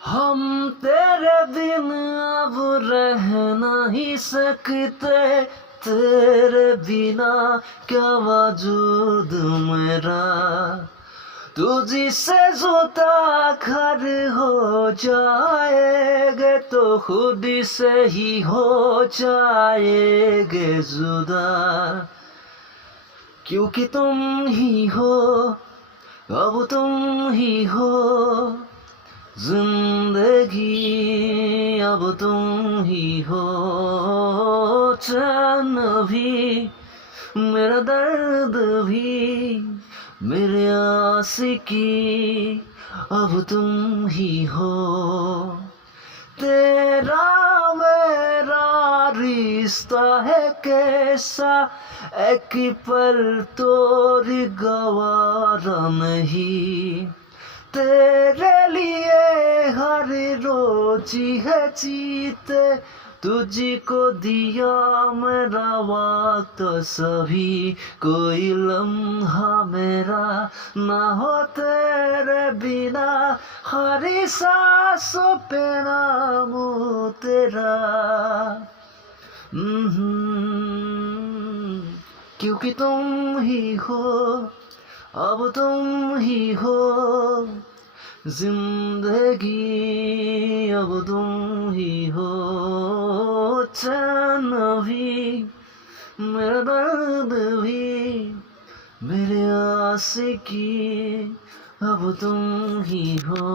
हम तेरे बिन अब रह नहीं सकते, तेरे बिना क्या वजूद मेरा। तुझसे जुदा घर हो जाएगे तो खुद से ही हो जाएगे जुदा, क्योंकि तुम ही हो, अब तुम ही हो जिंदगी, अब तुम ही हो। चैन भी, मेरा दर्द भी, मेरे आशिकी, अब तुम ही हो। तेरा मेरा रिश्ता है कैसा, एक पल तोरी गवारा नहीं। तेरे लिए हर रोजी है जीते, तुझको दिया मेरा वक्त सभी, कोई लम्हा मेरा ना हो तेरे बिना, हर सांसों पे नाम तेरा। क्योंकि तुम ही हो, अब तुम ही हो जिंदगी, अब तुम ही हो। चैन भी, मेरा दर्द भी, मेरे आशिकी, अब तुम ही हो।